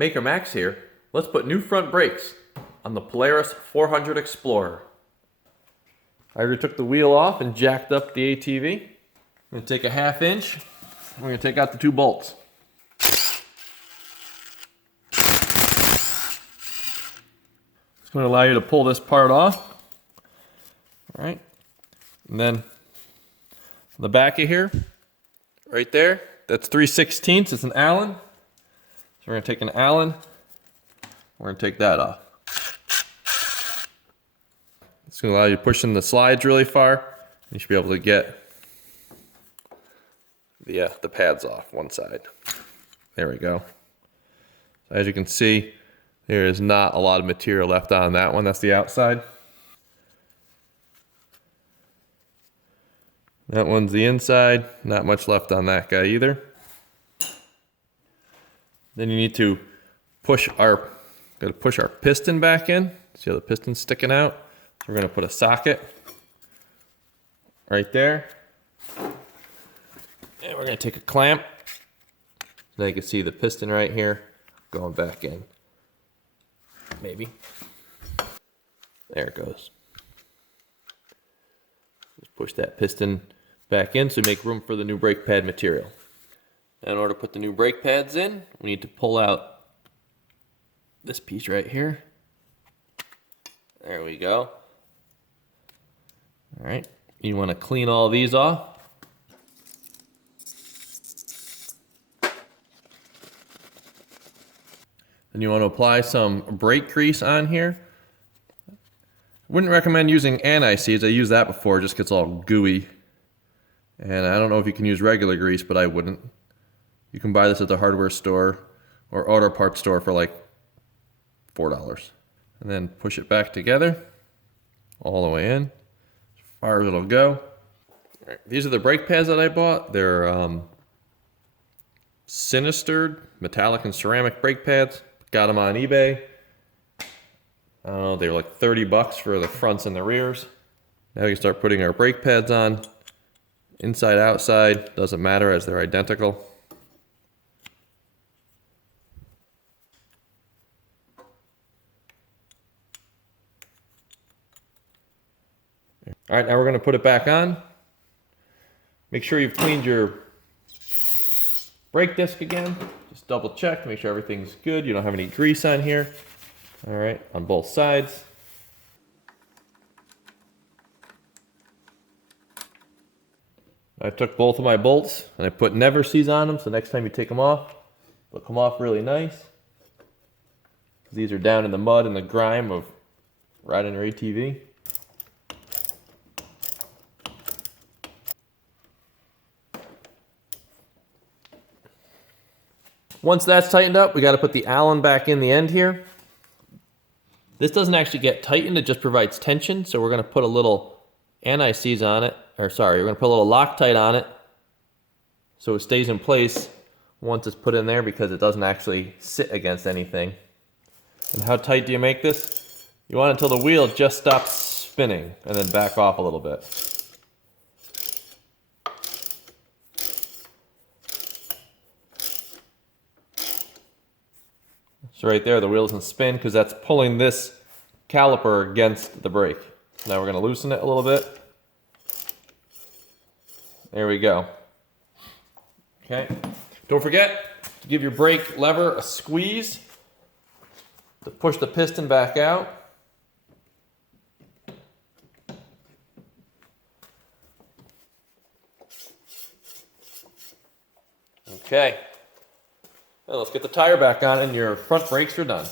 Maker Max here. Let's put new front brakes on the Polaris 400 Xplorer. I already took the wheel off and jacked up the ATV. I'm going to take a 1/2 inch. I'm going to take out the 2 bolts. It's going to allow you to pull this part off. All right. And then on the back of here, right there, that's 3/16. It's an Allen. So we're going to take an Allen. We're going to take that off. It's going to allow you to push in the slides really far. You should be able to get the pads off one side. There we go. As you can see, there is not a lot of material left on that one. That's the outside. That one's the inside. Not much left on that guy either. Then you need to push our piston back in. See how the piston's sticking out? So we're going to put a socket right there. And we're going to take a clamp. So now you can see the piston right here going back in. Maybe. There it goes. Just push that piston back in so make room for the new brake pad material. In order to put the new brake pads in, we need to pull out this piece right here. There we go. All right, you want to clean all these off. Then you want to apply some brake grease on here. I wouldn't recommend using anti-seize. I used that before, it just gets all gooey. And I don't know if you can use regular grease, but I wouldn't. You can buy this at the hardware store or auto parts store for like $4. And then push it back together all the way in, as far as it'll go. All right, these are the brake pads that I bought. They're Sinistered metallic and ceramic brake pads. Got them on eBay. I don't know, they were like 30 bucks for the fronts and the rears. Now we can start putting our brake pads on. Inside, outside, doesn't matter as they're identical. All right, now we're going to put it back on. Make sure you've cleaned your brake disc again. Just double check to make sure everything's good. You don't have any grease on here. All right, on both sides. I took both of my bolts and I put never seize on them, so next time you take them off, they'll come off really nice. These are down in the mud and the grime of riding your ATV. Once that's tightened up, we got to put the Allen back in the end here. This doesn't actually get tightened, it just provides tension, so we're going to put a little anti-seize on it. We're going to put a little Loctite on it so it stays in place once it's put in there because it doesn't actually sit against anything. And how tight do you make this? You want it until the wheel just stops spinning and then back off a little bit. So right there, the wheel doesn't spin because that's pulling this caliper against the brake. Now we're going to loosen it a little bit. There we go. Okay. Don't forget to give your brake lever a squeeze to push the piston back out. Okay. Well, let's get the tire back on and your front brakes are done.